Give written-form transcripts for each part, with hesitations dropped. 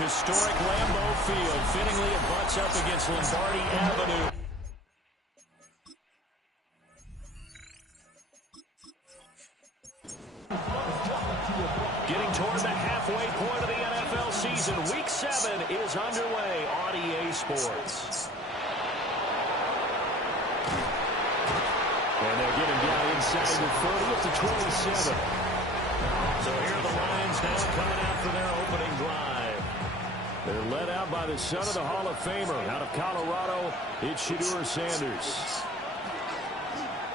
Historic Lambeau Field fittingly it butts up against Lombardi Avenue. Getting toward the halfway point of the NFL season. Week 7 is underway on EA Sports. And they're getting down inside the 30 at the 27. So here are the Lions now coming out for their opening drive. They're led out by the son of the Hall of Famer. Out of Colorado, it's Shedeur Sanders.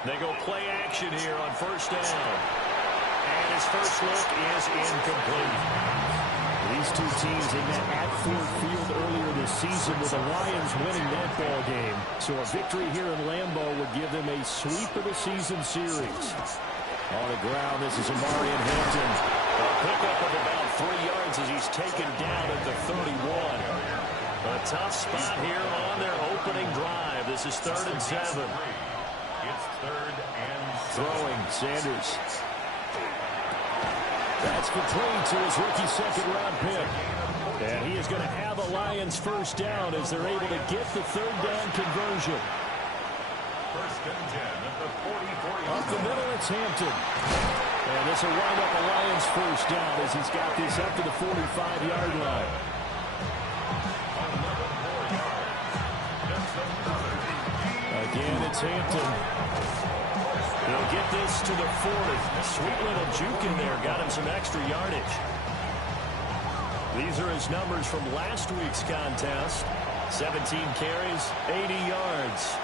They go play action here on first down. And his first look is incomplete. These two teams they met at Ford Field earlier this season with the Lions winning that ball game. So a victory here in Lambeau would give them a sweep of the season series. On the ground, this is Omarion Hampton. A pickup of about 3 yards as he's taken down at the 31. A tough spot here on their opening drive. This is 3rd and 7. It's 3rd and 7. Throwing, Sanders. That's complete to his rookie second-round pick. And he is going to have a Lions first down as they're able to get the 3rd down conversion. 1st and 10 at the 44-yard line. Up the middle, it's Hampton. And this will wind up a Lions first down as he's got this up to the 45-yard line. Again, it's Hampton. He'll get this to the 40. Sweet little juke in there. Got him some extra yardage. These are his numbers from last week's contest. 17 carries, 80 yards.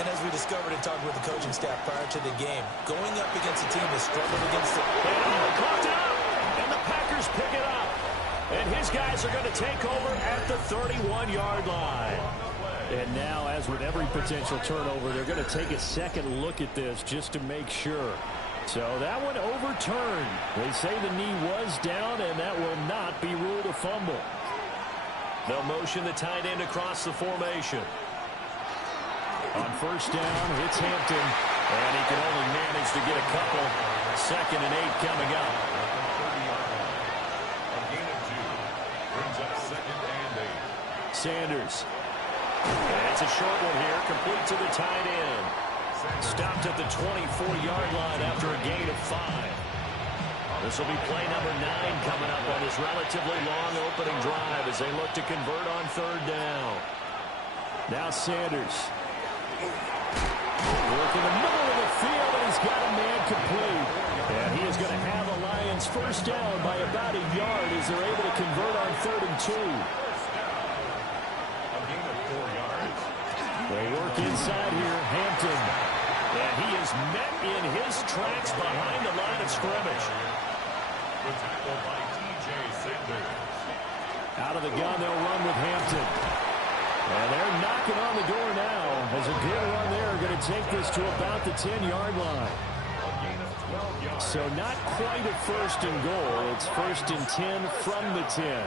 And as we discovered in talking with the coaching staff prior to the game, going up against a team that struggled against it. And caught out. And the Packers pick it up. And his guys are going to take over at the 31-yard line. And now, as with every potential turnover, they're going to take a second look at this just to make sure. So that one overturned. They say the knee was down, and that will not be ruled a fumble. They'll motion the tight end across the formation. On first down, it's Hampton. And he can only manage to get a couple. 2nd and 8 coming up. A gain of 2 brings up 2nd and 8. Sanders. And it's a short one here, complete to the tight end. Stopped at the 24-yard line after a gain of 5. This will be play number 9 coming up on this relatively long opening drive as they look to convert on 3rd down. Now Sanders. Work in the middle of the field, and he's got a man complete. And he is going to have a Lions first down by about a yard as they're able to convert on 3rd and 2. A gain of 4 yards. They work inside here, Hampton. And he is met in his tracks behind the line of scrimmage. The tackle by T.J. Sanders. Out of the gun, they'll run with Hampton. And they're knocking on the door now. As a good run there, going to take this to about the 10-yard line. A gain of 12 yards. So not quite a 1st and goal. It's 1st and 10 from the 10.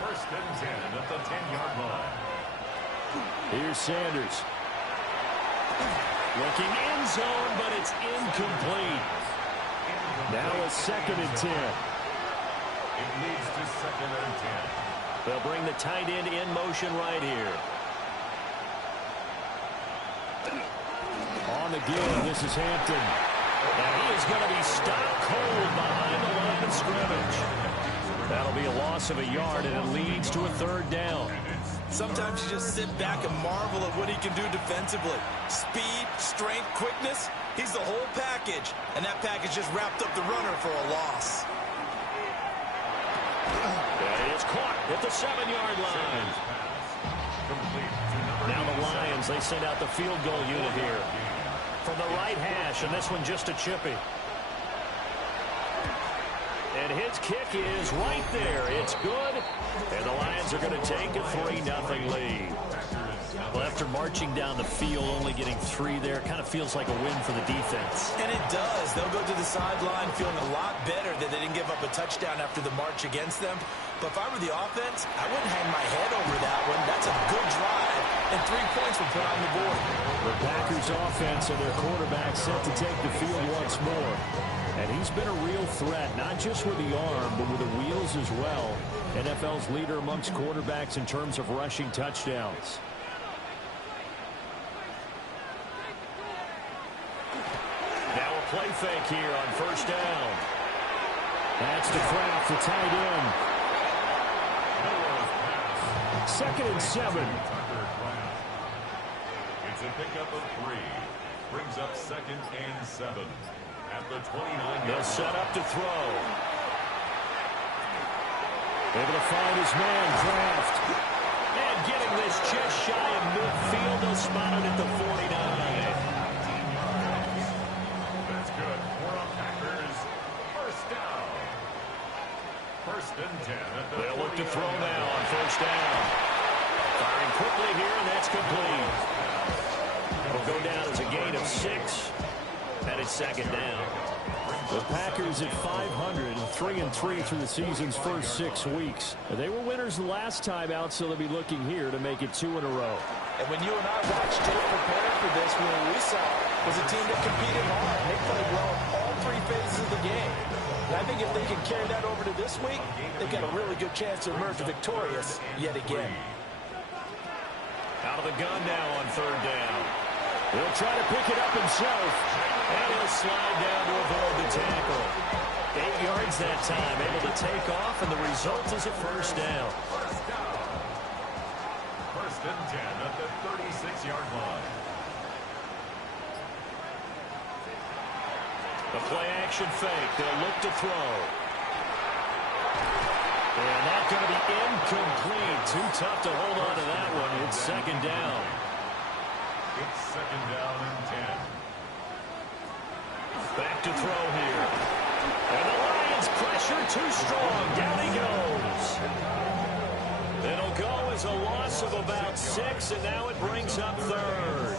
1st and 10 at the 10-yard line. Here's Sanders. Looking end zone, but it's incomplete. Now a 2nd and 10. It leads to 2nd and 10. They'll bring the tight end in motion right here. On the give, this is Hampton. And he is going to be stopped cold behind the line of scrimmage. That'll be a loss of a yard, and it leads to a 3rd down. Sometimes you just sit back and marvel at what he can do defensively. Speed, strength, quickness, he's the whole package. And that package just wrapped up the runner for a loss. And it's caught at the 7-yard line. Complete to number Now the Lions, they send out the field goal unit here. from the right hash, and this one just a chippy. And his kick is right there. It's good, and the Lions are going to take a 3-0 lead. Well, after marching down the field, only getting 3 there, kind of feels like a win for the defense. And it does. They'll go to the sideline feeling a lot better that they didn't give up a touchdown after the march against them. But if I were the offense, I wouldn't hang my head over that one. That's a good drive, and 3 points were put on the board. The Packers offense and their quarterback set to take the field once more. And he's been a real threat, not just with the arm, but with the wheels as well. NFL's leader amongst quarterbacks in terms of rushing touchdowns. Now a play fake here on first down. That's to Kraft, the tight end. 2nd and 7. It's a pickup of 3. Brings up 2nd and 7. At the 29. They'll set up to throw. Able to find his man, Kraft. And getting this just shy of midfield. They'll spot it at the 49. That's good for the Packers. First down. 1st and 10 at the They'll look to throw now on first down. Firing quickly here, and that's complete. It'll go down as a gain of 6. And it's 2nd down. The Packers at 500, 3-3 through the season's first 6 weeks. They were winners the last time out, so they'll be looking here to make it 2 in a row. And when you and I watched tape preparing for this, what we saw was a team that competed hard. They played well in all 3 phases of the game. And I think if they can carry that over to this week, they've got a really good chance to emerge victorious yet again. Out of the gun now on 3rd down. He'll try to pick it up himself. And he'll slide down to avoid the tackle. 8 yards that time, able to take off, and the result is a first down. 1st and 10 at the 36-yard line. The play-action fake. They'll look to throw. And that's going to be incomplete. Too tough to hold on to that one. It's 2nd down. It's 2nd down and 10. Back to throw here. And the Lions pressure too strong. Down he goes. It'll go as a loss of about 6, and now it brings up 3rd.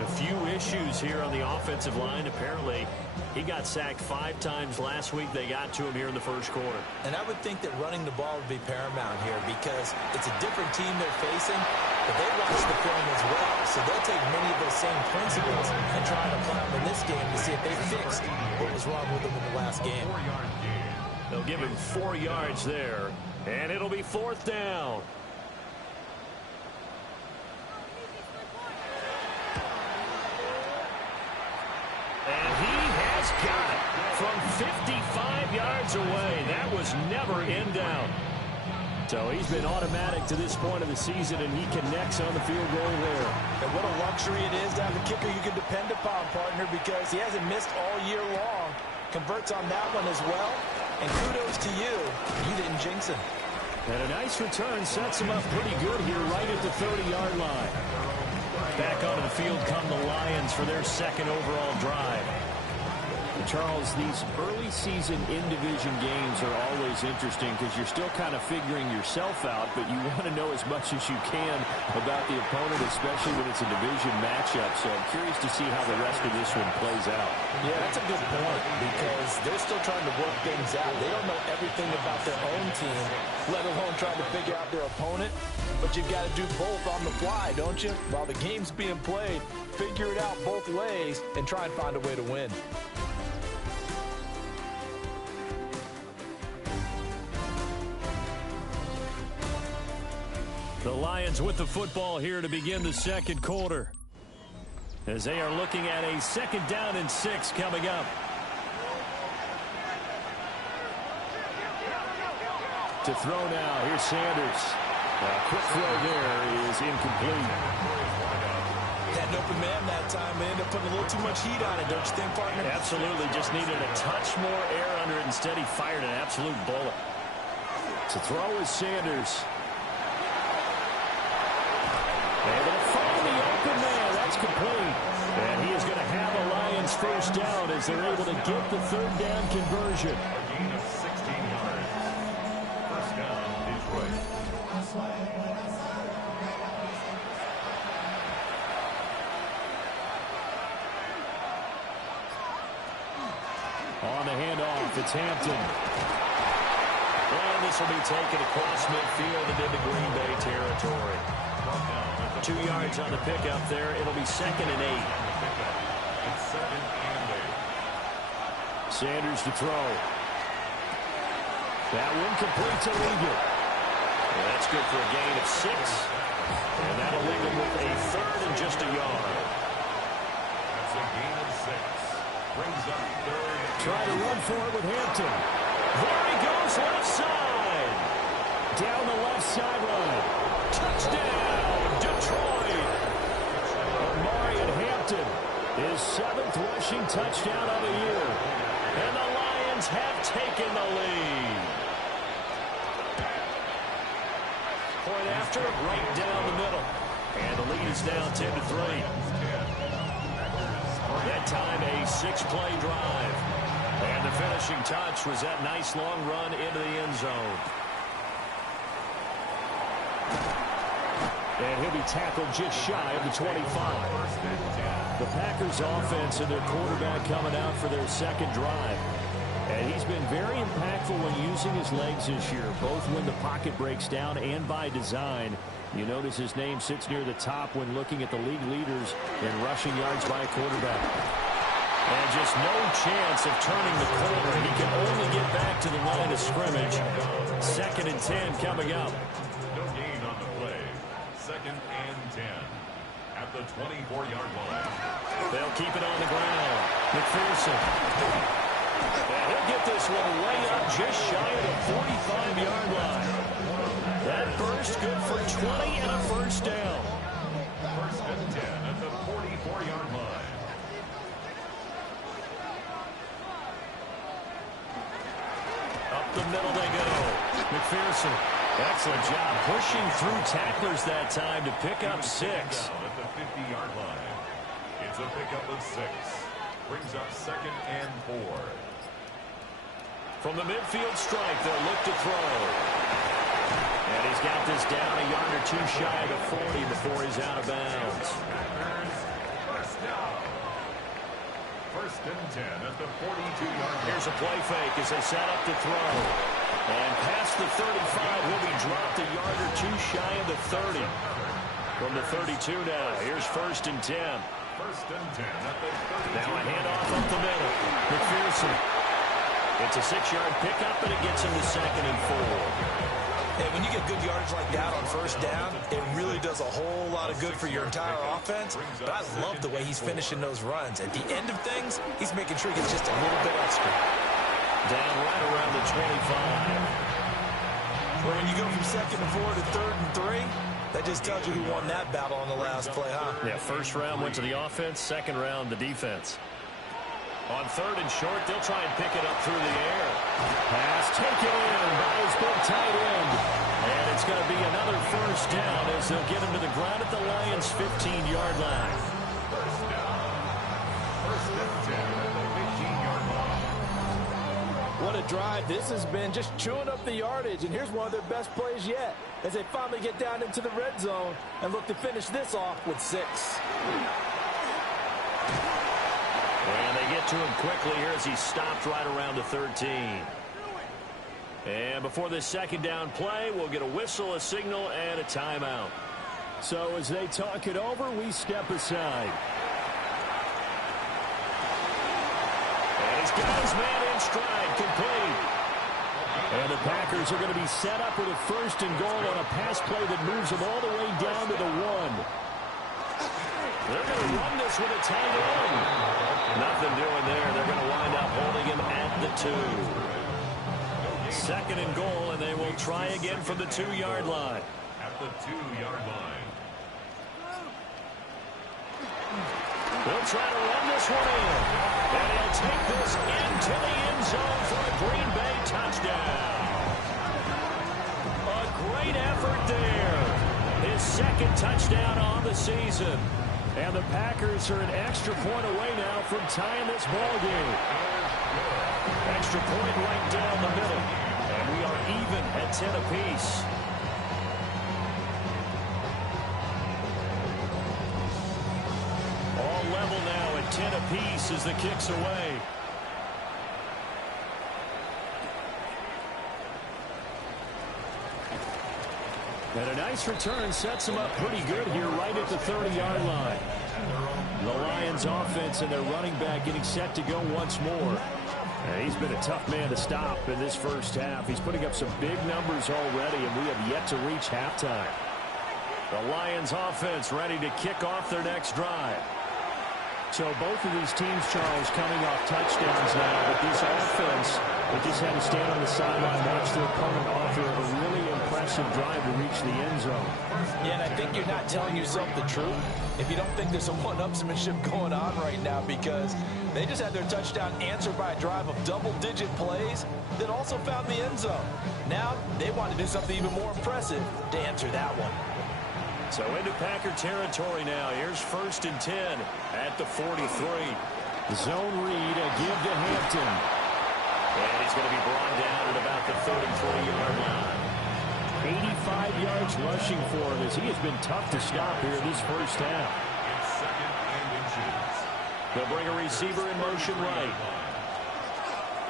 A few issues here on the offensive line. Apparently, he got sacked 5 times last week. They got to him here in the first quarter. And I would think that running the ball would be paramount here because it's a different team they're facing, but they watch the film as well. So they'll take many of those same principles and try to apply them in this game to see if they fixed what was wrong with them in the last game. They'll give him 4 yards there, and it'll be 4th down. And he has got it from 55 yards away. That was never in doubt. So he's been automatic to this point of the season, and he connects on the field goal there. And what a luxury it is to have a kicker you can depend upon, partner, because he hasn't missed all year long. Converts on that one as well. And kudos to you. You didn't jinx him. And a nice return sets him up pretty good here right at the 30-yard line. Back onto the field come the Lions for their 2nd overall drive. And Charles, these early season in-division games are always interesting because you're still kind of figuring yourself out, but you want to know as much as you can about the opponent, especially when it's a division matchup. So I'm curious to see how the rest of this one plays out. Yeah, that's a good point because they're still trying to work things out. They don't know everything about their own team, let alone trying to figure out their opponent. But you've got to do both on the fly, don't you? While the game's being played, figure it out both ways and try and find a way to win. The Lions with the football here to begin the 2nd quarter, as they are looking at a 2nd down and 6 coming up. To throw now, here's Sanders. Quick throw there is incomplete. Had an open man that time. They ended up putting a little too much heat on it, don't you think, partner? Absolutely. Just needed a touch more air under it. Instead, he fired an absolute bullet. To throw is Sanders. Able to find the open man. That's complete. And he first down as they're able to get the third down conversion. A gain of 16 yards. First down, Detroit. On the handoff, it's Hampton. And this will be taken across midfield and into Green Bay territory. 2 yards on the pickup there. It'll be 2nd and 8. It's 2nd and 8. Sanders to throw. That one completes illegal. Well, that's good for a gain of 6. And that'll leave him with a 3rd and just a yard. That's a gain of 6. Brings up 3rd. Try to run for it with Hampton. There he goes, left side. Down the left sideline. Touchdown, Detroit. Omarion Hampton, his 7th rushing touchdown of the year. And the Lions have taken the lead. Point after, right down the middle. And the lead is now 10-3. That time a 6-play drive. And the finishing touch was that nice long run into the end zone. And he'll be tackled just shy of the 25. The Packers offense and their quarterback coming out for their 2nd drive. And he's been very impactful when using his legs this year, both when the pocket breaks down and by design. You notice his name sits near the top when looking at the league leaders in rushing yards by a quarterback. And just no chance of turning the corner. He can only get back to the line of scrimmage. 2nd and 10 coming up. No gain on the play. 2nd and 10 at the 24-yard line. They'll keep it on the ground. McPherson. And he'll get this one way up just shy of the 45-yard line. That burst good for 20 and a first down. 1st and 10 at the 44-yard line. Up the middle they go. McPherson. Excellent job pushing through tacklers that time to pick up 6. Down at the 50-yard line. It's a pickup of 6. Brings up 2nd and 4. From the midfield strike, they'll look to throw. And he's got this down a yard or 2 shy of the 40 before he's out of bounds. First down. 1st and 10 at the 42-yard line. Here's a play fake as they set up to throw. And past the 35, will be dropped a yard or 2 shy of the 30. From the 32 now, here's 1st and 10. 1st and 10 at the 32. Now a handoff up the middle. McPherson. It's a 6-yard pickup, and it gets him to 2nd and 4. Hey, when you get good yardage like that on first down, it really does a whole lot of good for your entire offense. But I love the way he's finishing those runs. At the end of things, he's making sure he gets just a little bit extra. Down right around the 25. Well, when you go from 2nd and 4 to 3rd and 3, that just tells you who won that battle on the last play, huh? Yeah, 1st round went to the offense, 2nd round the defense. On 3rd and short, they'll try and pick it up through the air. Pass taken in by his big tight end. And it's going to be another first down as they'll get him to the ground at the Lions' 15-yard line. First down. 1st and 10 at the 15-yard line. What a drive this has been, just chewing up the yardage. And here's one of their best plays yet as they finally get down into the red zone and look to finish this off with 6. And they get to him quickly here as he stopped right around the 13. And before this 2nd down play, we'll get a whistle, a signal, and a timeout. So as they talk it over, we step aside. And he's got his man in stride, complete. And the Packers are going to be set up with a 1st and goal on a pass play that moves them all the way down to the 1. They're going to run this with a tight end. Nothing doing there. They're going to wind up holding him at the 2. 2nd and goal, and they will try again from the 2-yard line. At the 2-yard line. They'll try to run this one in. And he'll take this into the end zone for a Green Bay touchdown. A great effort there. His 2nd touchdown on the season. And the Packers are an extra point away now from tying this ball game. Extra point right down the middle. And we are even at 10 apiece. All level now at 10 apiece as the kick's away. And a nice return sets them up pretty good here right at the 30-yard line. The Lions offense and their running back getting set to go once more. And he's been a tough man to stop in this first half. He's putting up some big numbers already, and we have yet to reach halftime. The Lions offense ready to kick off their next drive. So both of these teams, Charles, coming off touchdowns now, but this offense, they just had to stand on the sideline, watch their opponent offer a really impressive drive to reach the end zone. Yeah, and I think you're not telling yourself the truth if you don't think there's some one-upsmanship going on right now, because they just had their touchdown answered by a drive of double-digit plays that also found the end zone. Now they want to do something even more impressive to answer that one. So into Packer territory now. Here's 1st and 10 at the 43. Zone read, a give to Hampton. And he's going to be brought down at about the 33-yard line. 85 yards rushing for him as he has been tough to stop here this first half. They'll bring a receiver in motion right.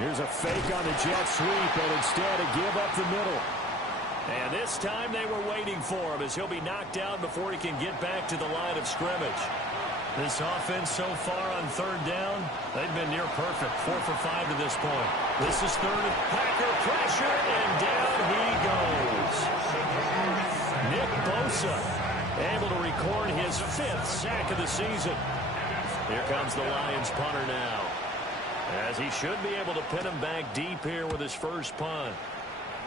Here's a fake on the jet sweep, and instead a give up the middle. And this time they were waiting for him as he'll be knocked down before he can get back to the line of scrimmage. This offense so far on 3rd down, they've been near perfect. 4 for 5 to this point. This is 3rd and Packer pressure, and down he goes. Nick Bosa able to record his 5th sack of the season. Here comes the Lions punter now, as he should be able to pin him back deep here with his first punt.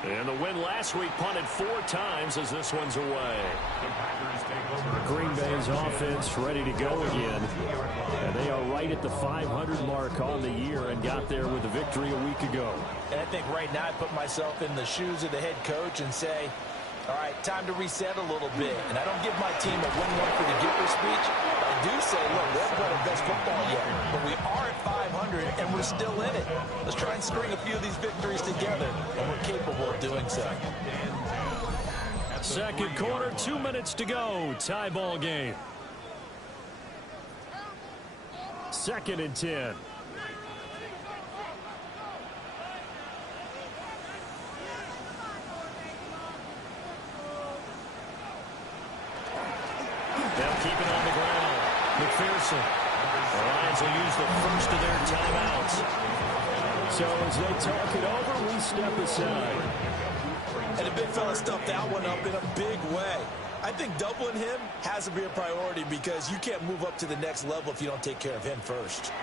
And the win last week punted 4 times as this one's away. Green Bay's offense ready to go again. And they are right at the 500 mark on the year and got there with a victory a week ago. And I think right now I put myself in the shoes of the head coach and say, all right, time to reset a little bit. And I don't give my team a win one for the Gipper speech. I do say, look, we haven't played our best football yet, but we are at 500 and we're still in it. Let's try and string a few of these victories together, and we're capable of doing so. Second quarter, 2 minutes to go. Tie ball game. 2nd and 10. They'll keep it on the ground. McPherson. The Lions will use the first of their timeouts. So as they talk it over, we step aside. And the big fella stuffed that one up in a big way. I think doubling him has to be a priority because you can't move up to the next level if you don't take care of him first.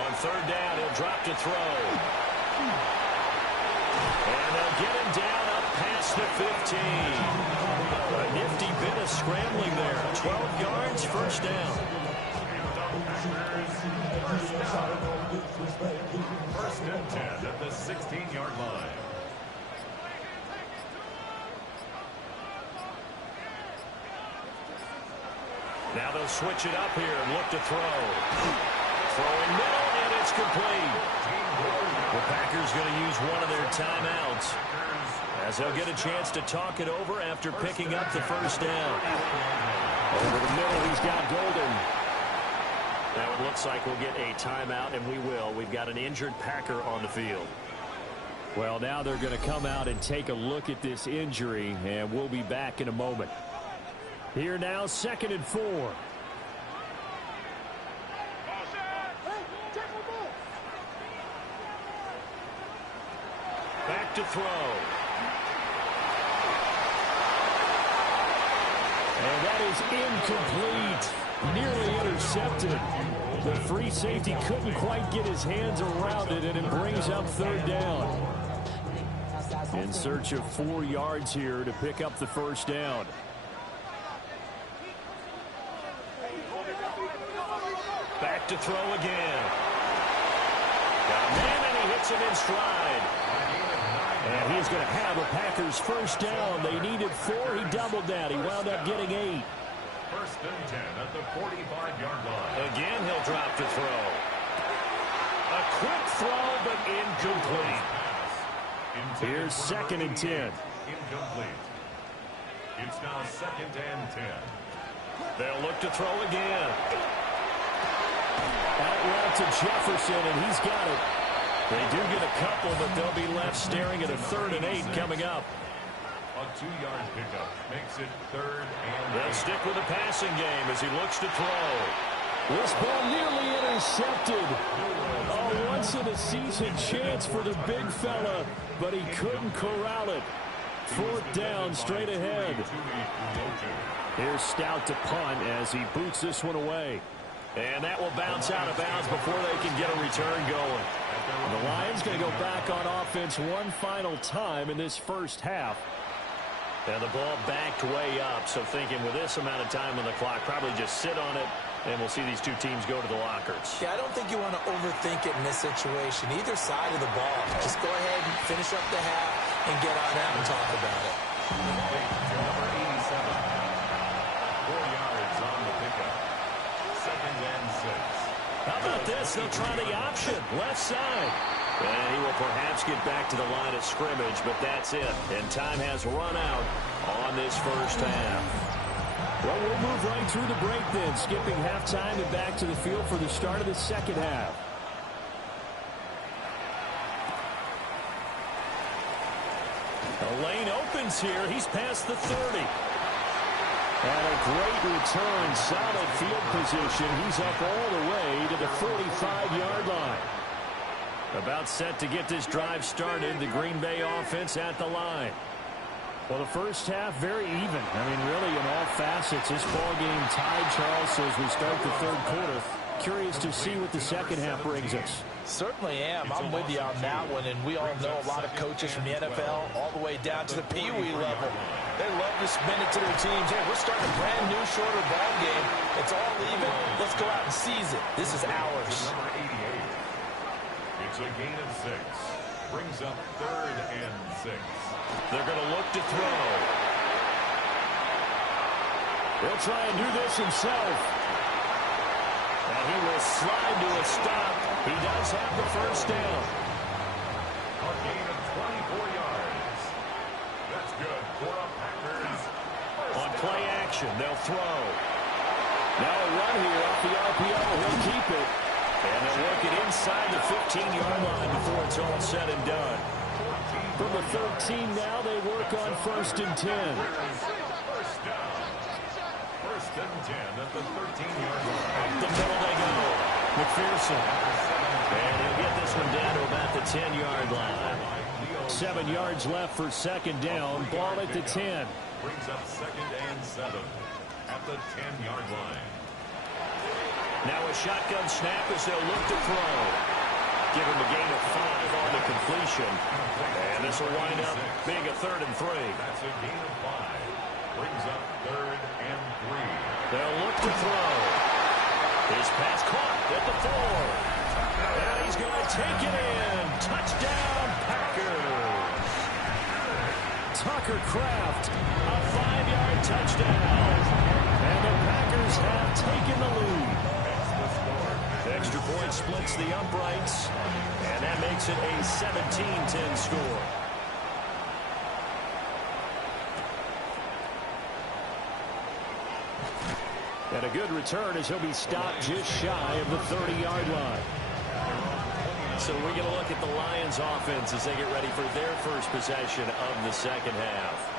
On 3rd down, he'll drop to throw. And they'll get him down up past the 15. A nifty bit of scrambling there. 12 yards, first down. 1st and 10 at the 16-yard line. Now they'll switch it up here and look to throw. Throwing middle, and it's complete. The Packers going to use one of their timeouts as they'll get a chance to talk it over after picking up the first down. Over the middle, he's got Golden. Now it looks like we'll get a timeout, and we will. We've got an injured Packer on the field. Well, now they're going to come out and take a look at this injury, and we'll be back in a moment. Here now, 2nd and 4. Back to throw. And that is incomplete. Nearly intercepted. The free safety couldn't quite get his hands around it, and it brings up 3rd down. In search of 4 yards here to pick up the first down. Back to throw again. Got a man, and he hits him in stride. And he's going to have a Packers first down. They needed 4. He doubled that. He wound up getting 8. First and 10 at the 45-yard line. Again, he'll drop to throw. A quick throw, but incomplete. Here's second and 10. Incomplete. It's now second and 10. They'll look to throw again. Out route to Jefferson, and he's got it. They do get a couple, but they'll be left staring at a 3rd and 8 coming up. A 2-yard pickup makes it 3rd and 8. They'll stick with the passing game as he looks to throw. This ball nearly intercepted. A once-in-a-season chance for the big fella, but he couldn't corral it. 4th down, straight ahead. Here's Stout to punt as he boots this one away. And that will bounce out of bounds before they can get a return going. The Lions going to go back on offense one final time in this first half. And the ball backed way up, so thinking with this amount of time on the clock, probably just sit on it, and we'll see these two teams go to the lockers. Yeah, I don't think you want to overthink it in this situation. Either side of the ball. Just go ahead and finish up the half and get on out and talk about it. Number 87. 4 yards on the pickup. Second and 6. How about this? They'll try the option, left side. And he will perhaps get back to the line of scrimmage, but that's it. And time has run out on this first half. Well, we'll move right through the break then, skipping halftime and back to the field for the start of the second half. The lane opens here. He's past the 30. And a great return, solid field position. He's up all the way to the 45-yard line. About set to get this drive started. The Green Bay offense at the line. Well, the first half, very even. I mean, really, in all facets, this ball game tied, Charles, so as we start the third quarter. Curious to see what the second half brings us. Certainly am. I'm with you on that one, and we all know a lot of coaches from the NFL all the way down to the Pee Wee level. They love to spin it to their teams. Hey, we're starting a brand new, shorter ball game. It's all even. Let's go out and seize it. This is ours. Number 88. It's a gain of 6. Brings up 3rd and 6. They're going to look to throw. He'll try and do this himself. And he will slide to a stop. He does have the first down. A gain of 24 yards. That's good for a Packers. On play action, they'll throw. Now a run here off the RPO. He'll keep it. And they'll work it inside the 15-yard line before it's all said and done. From the 13 now, they work on 1st and 10. First down. 1st and 10 at the 13-yard line. Up the middle they go. McPherson. And he'll get this one down to about the 10-yard line. 7 yards left for second down. Ball at the 10. Brings up 2nd and 7 at the 10-yard line. Now a shotgun snap as they'll look to throw. Give him a gain of 5 on the completion. And this will wind up being a 3rd and 3. That's a gain of 5. Brings up 3rd and 3. They'll look to throw. His pass caught at the 4. And he's going to take it in. Touchdown, Packers. Tucker Kraft, a 5-yard touchdown. And the Packers have taken the lead. Extra point splits the uprights, and that makes it a 17-10 score. And a good return as he'll be stopped just shy of the 30-yard line. So we're going to look at the Lions offense as they get ready for their first possession of the second half.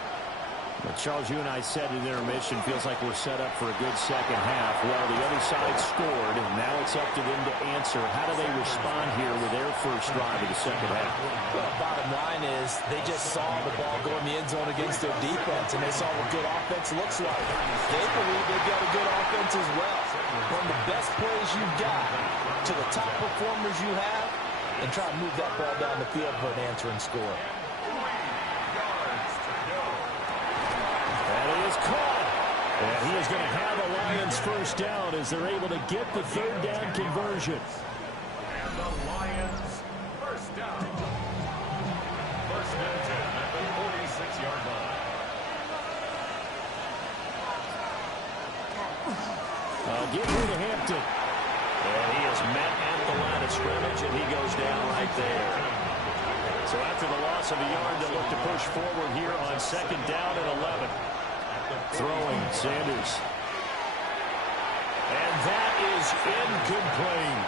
Well, Charles, you and I said in intermission, feels like we're set up for a good second half. Well, the other side scored, and now it's up to them to answer. How do they respond here with their first drive of the second half? Well, bottom line is they just saw the ball go in the end zone against their defense, and they saw what good offense looks like. They believe they've got a good offense as well. One of the best plays you've got to the top performers you have, and try to move that ball down the field for an answering score. Caught. And he is going to have a Lions first down as they're able to get the 3rd down conversion. And the Lions first down. 1st and 10 at the 46-yard line. blocked it. And he is met at the line of scrimmage, and he goes down right there. So after the loss of a yard, they'll look to push forward here on 2nd down and 11. Throwing, Sanders. And that is incomplete.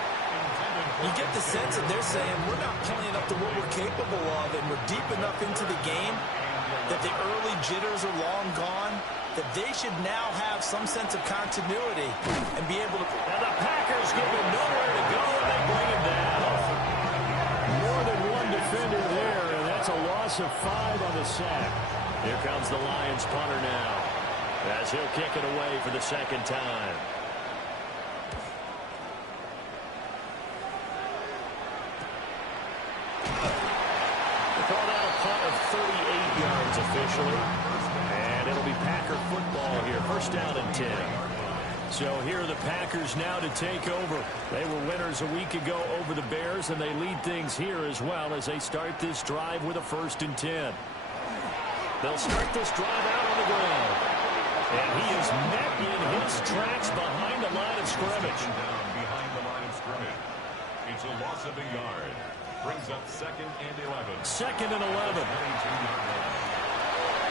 You get the sense that they're saying we're not playing up to what we're capable of, and we're deep enough into the game that the early jitters are long gone, that they should now have some sense of continuity and be able to... And the Packers give him nowhere to go, and they bring him down. More than one defender there, and that's a loss of 5 on the sack. Here comes the Lions punter now, as he'll kick it away for the 2nd time. Called out a punt of 38 yards officially. And it'll be Packer football here. 1st down and 10. So here are the Packers now to take over. They were winners a week ago over the Bears, and they lead things here as well as they start this drive with a 1st and 10. They'll start this drive out on the ground. And he is met in his tracks behind the line of scrimmage. Down behind the line of scrimmage. It's a loss of a yard. Brings up 2nd and 11. 2nd and 11. 22-yard line.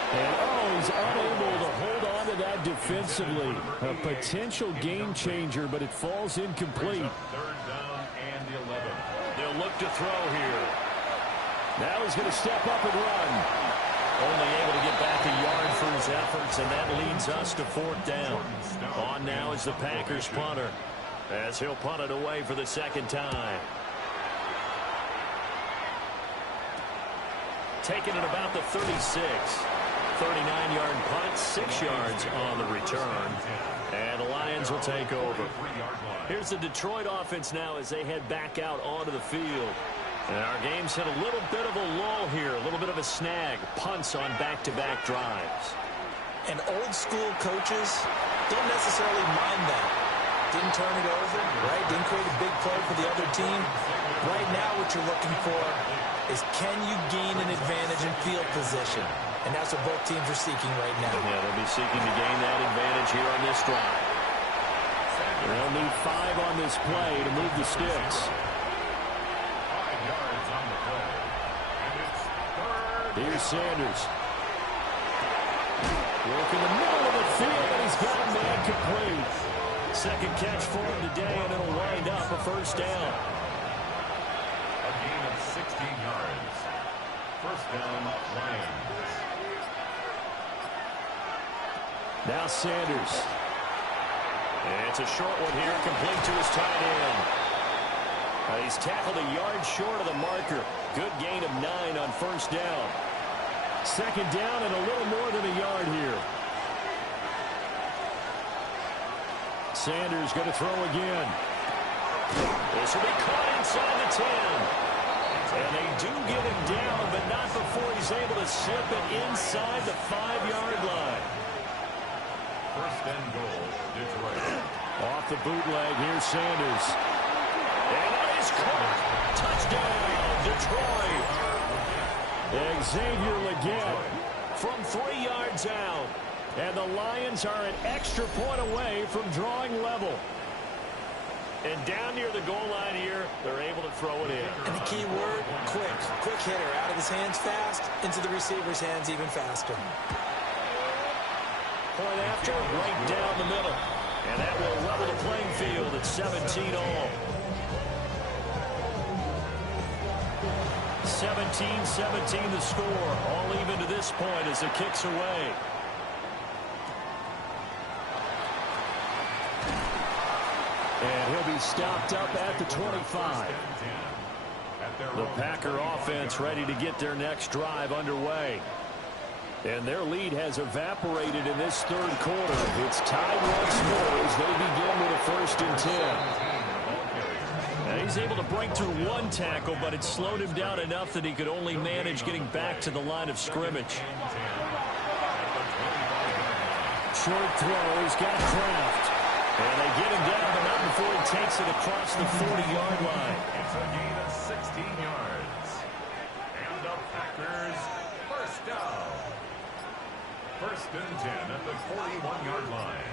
And he's unable to hold on to that defensively. A potential game changer, but it falls incomplete. 3rd down and 11. They'll look to throw here. Now he's going to step up and run. Only able to get back a yard for his efforts, and that leads us to 4th down. On now is the Packers punter, as he'll punt it away for the 2nd time. Taking it about the 36. 39-yard punt, 6 yards on the return. And the Lions will take over. Here's the Detroit offense now as they head back out onto the field. And our game's hit a little bit of a lull here, a little bit of a snag. Punts on back-to-back drives. And old-school coaches don't necessarily mind that. Didn't turn it over, right? Didn't create a big play for the other team. Right now what you're looking for is can you gain an advantage in field position? And that's what both teams are seeking right now. Yeah, they'll be seeking to gain that advantage here on this drive. They'll need 5 on this play to move the sticks. 5 yards on the play. And it's 3rd. Here's Sanders. Working the middle of the field, and he's got a man complete. 2nd catch for him today, and it'll wind up a 1st down. A gain of 16 yards. 1st down, Lions. Now Sanders. And it's a short one here, complete to his tight end. He's tackled a yard short of the marker. Good gain of 9 on 1st down. 2nd down and a little more than a yard here. Sanders going to throw again. This will be caught inside the 10. And they do get him down, but not before he's able to slip it inside the 5-yard line. 1st and goal, Detroit. Off the bootleg, here's Sanders. And that is caught. Touchdown, Detroit. Xavier Legette From 3 yards out. And the Lions are an extra point away from drawing level. And down near the goal line here, they're able to throw it in. And the key word, quick. Quick hitter. Out of his hands fast, into the receiver's hands even faster. Point after, right down the middle. And that will level the playing field at 17 all. 17-17 the score. All even to this point as the kick's away. And he'll be stopped up at the 25. The Packer offense ready to get their next drive underway. And their lead has evaporated in this 3rd quarter. It's tied once more as they begin with a 1st and 10. Now he's able to break through 1 tackle, but it slowed him down enough that he could only manage getting back to the line of scrimmage. Short throw, he's got Kraft. And they get him down, but not before he takes it across the 40-yard line. It's a gain of 16 yards. And the Packers 1st down. 1st and 10 at the 41-yard line.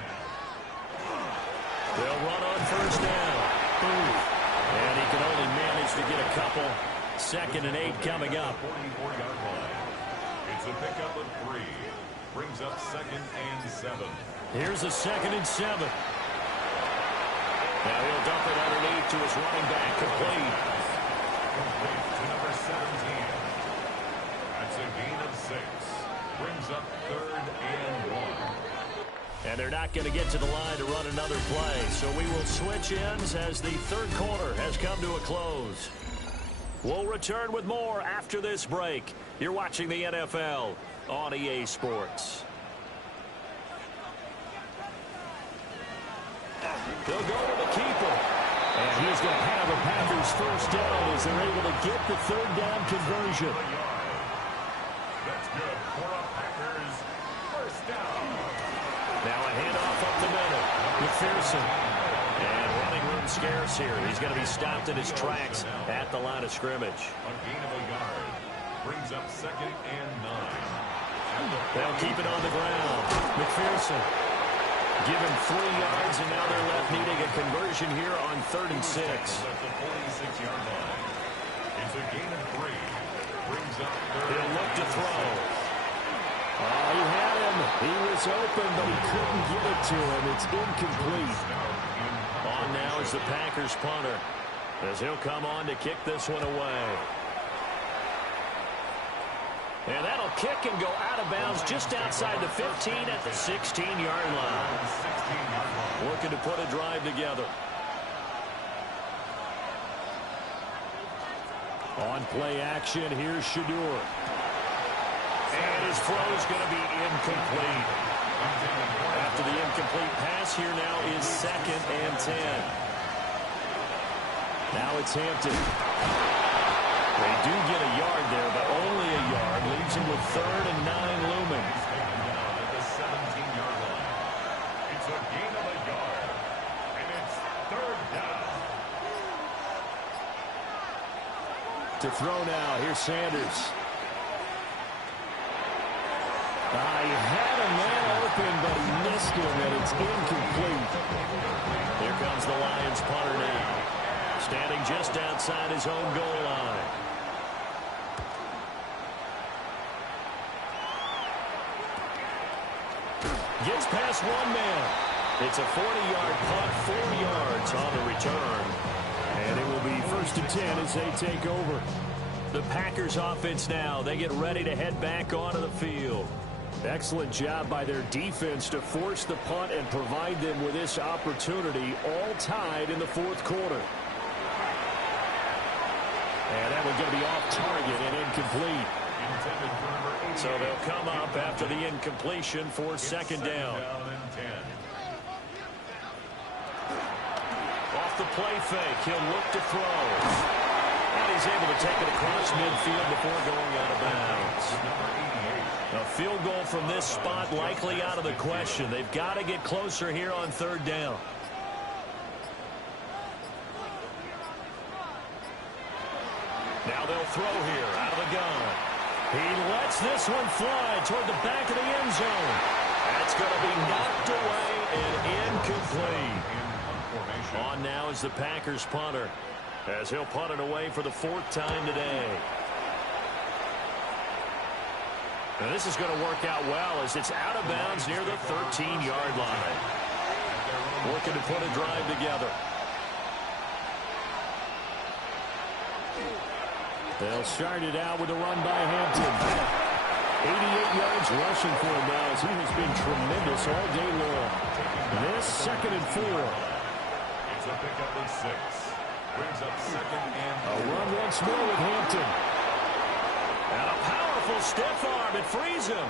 They'll run on first down. And he can only manage to get a couple. 2nd and 8 coming up. 44-yard line. It's a pickup of 3. Brings up 2nd and 7. Here's a 2nd and 7. Now he'll dump it underneath to his running back. Complete. Complete to number 17. That's a gain of 6. Brings up 3rd and 1. And they're not going to get to the line to run another play. So we will switch ends as the 3rd quarter has come to a close. We'll return with more after this break. You're watching the NFL on EA Sports. They'll go to the keeper. And he's going to have a Packers first down as they're able to get the 3rd down conversion. That's good for a Packers first down. Now a handoff up the middle. McPherson. And running room scarce here. He's going to be stopped in his tracks at the line of scrimmage. A gain of a yard. Brings up 2nd and 9. They'll keep it on the ground. McPherson given 3 yards, and now they're left needing a conversion here on 3rd and 6. That's the 46-yard line. It's a gain of 3. Brings up 3rd. He'll look to throw. Oh, he had him. He was open, but he couldn't get it to him. It's incomplete. On now is the Packers punter, as he'll come on to kick this one away. And that'll kick and go out of bounds just outside the 15 at the 16-yard line. Looking to put a drive together. On play action, here's Shedeur. And his throw is going to be incomplete. After the incomplete pass, here now is 2nd and 10. Now it's Hampton. They do get a yard there, but only a yard. Leaves him with 3rd and 9 looming. At the 17-yard line. It's a gain of a yard. And it's 3rd down. To throw now, here's Sanders. He had a man open, but he missed him, and it's incomplete. Here comes the Lions punter now. Standing just outside his own goal line. Gets past one man. It's a 40-yard punt, 4 yards on the return. And it will be 1st and 10 as they take over. The Packers offense now. They get ready to head back onto the field. Excellent job by their defense to force the punt and provide them with this opportunity, all tied in the 4th quarter. And that one's going to be off target and incomplete. So they'll come up after the incompletion for 2nd down. Off the play fake, he'll look to throw. And he's able to take it across midfield before going out of bounds. A field goal from this spot likely out of the question. They've got to get closer here on 3rd down. Now they'll throw here out of the gun. He lets this one fly toward the back of the end zone. That's going to be knocked away and incomplete. On now is the Packers punter, as he'll punt it away for the 4th time today. Now this is going to work out well as it's out of bounds near the 13-yard line. Looking to put a drive together. They'll start it out with a run by Hampton. 88 yards rushing for him now as he has been tremendous all day long. This 2nd and 4. It's a pickup of 6. Brings up 2nd and 4. A run once more with Hampton. And a powerful stiff arm. It frees him.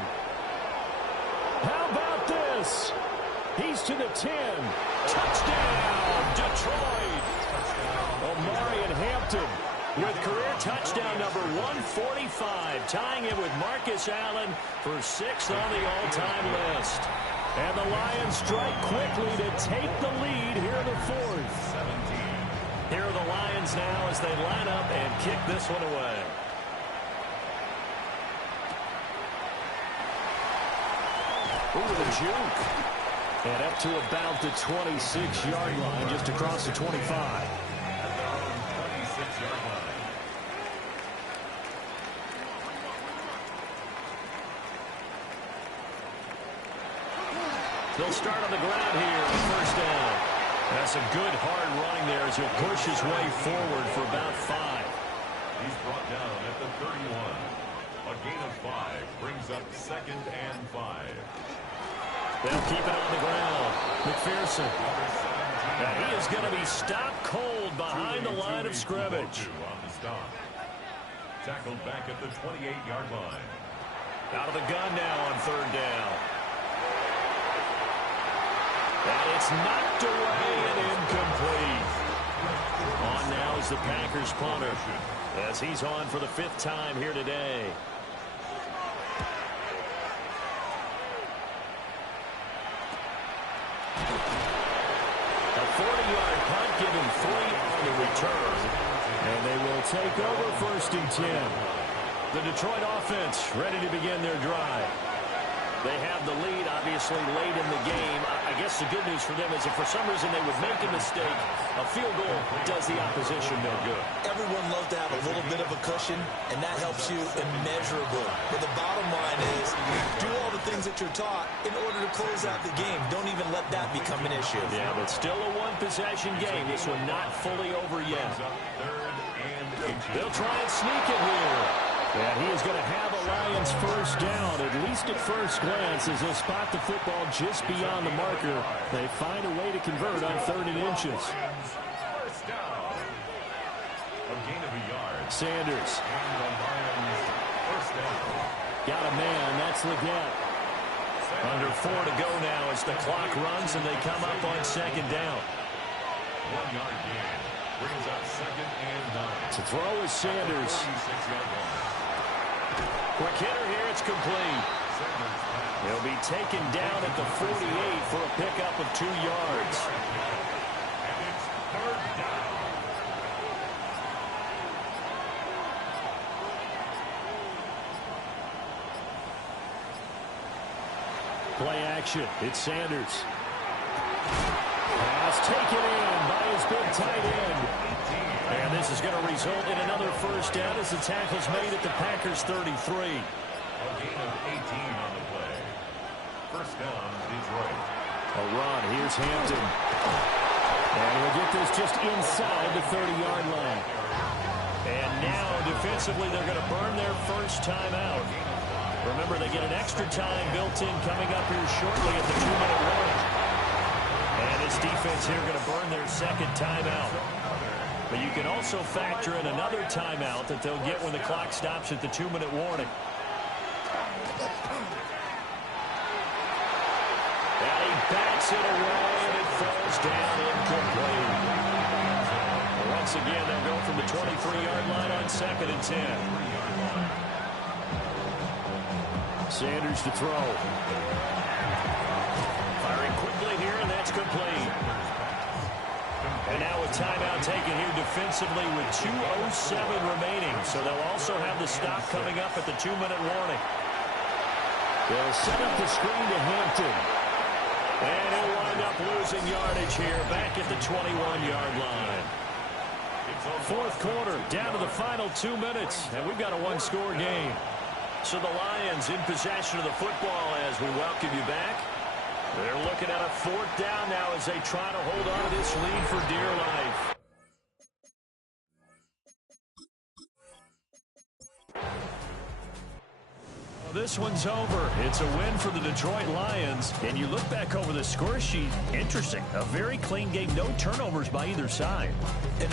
How about this? He's to the 10. Touchdown, Detroit. Omarion Hampton with career touchdown number 145, tying it with Marcus Allen for 6th on the all-time list. And the Lions strike quickly to take the lead here in the 4th. 17. Here are the Lions now as they line up and kick this one away. Ooh, the juke. And up to about the 26-yard line, just across the 25. At their own 26-yard line. They'll start on the ground here on first down. That's a good hard running there as he'll push his way forward for about 5. He's brought down at the 31. A gain of 5 brings up 2nd and 5. They'll keep it on the ground. McPherson. And he is going to be stopped cold behind the line of scrimmage. On the stop. Tackled back at the 28-yard line. Out of the gun now on third down. And it's knocked away and incomplete. On now is the Packers punter, as he's on for the 5th time here today. A 40-yard punt, giving 3 on the return. And they will take over 1st and 10. The Detroit offense ready to begin their drive. They have the lead, obviously, late in the game. I guess the good news for them is if for some reason they would make a mistake, a field goal does the opposition no good. Everyone loves to have a little bit of a cushion, and that helps you immeasurably. But the bottom line is do all the things that you're taught in order to close out the game. Don't even let that become an issue. Yeah, but still a one-possession game. This one not fully over yet. They'll try and sneak it here. And he is going to have a Lions first down, at least at first glance, as they'll spot the football just beyond the marker. They find a way to convert on 3rd and inches. First down. A gain of a yard. Sanders. And the Lions first down. Got a man. That's Leggett. Under 4 to go now as the clock runs and they come up on 2nd down. 1-yard gain. Brings up 2nd and 9. To throw is Sanders. 46-yard line. Quick hitter here, it's complete. He'll be taken down at the 48 for a pickup of 2 yards. And it's 3rd down. Play action. It's Sanders. Pass taken in by his big tight end. And this is going to result in another first down as the tackle's made at the Packers 33. A gain of 18 on the play. First down, Detroit. A run. Here's Hampton. And he'll get this just inside the 30-yard line. And now, defensively, they're going to burn their first timeout. Remember, they get an extra time built in coming up here shortly at the 2-minute warning. And this defense here going to burn their 2nd timeout. But you can also factor in another timeout that they'll get when the clock stops at the 2-minute warning. And he bats it away, and it falls down incomplete. And once again, they'll go from the 23-yard line on 2nd and 10. Sanders to throw. Firing quickly here, and that's complete. And now a timeout taken here defensively with 2:07 remaining. So they'll also have the stop coming up at the 2-minute warning. They'll set up the screen to Hampton. And he'll wind up losing yardage here back at the 21-yard line. 4th quarter, down to the final 2 minutes. And we've got a 1-score game. So the Lions in possession of the football as we welcome you back. They're looking at a 4th down now as they try to hold on to this lead for dear life. Well, this one's over. It's a win for the Detroit Lions. And you look back over the score sheet, interesting. A very clean game, no turnovers by either side. And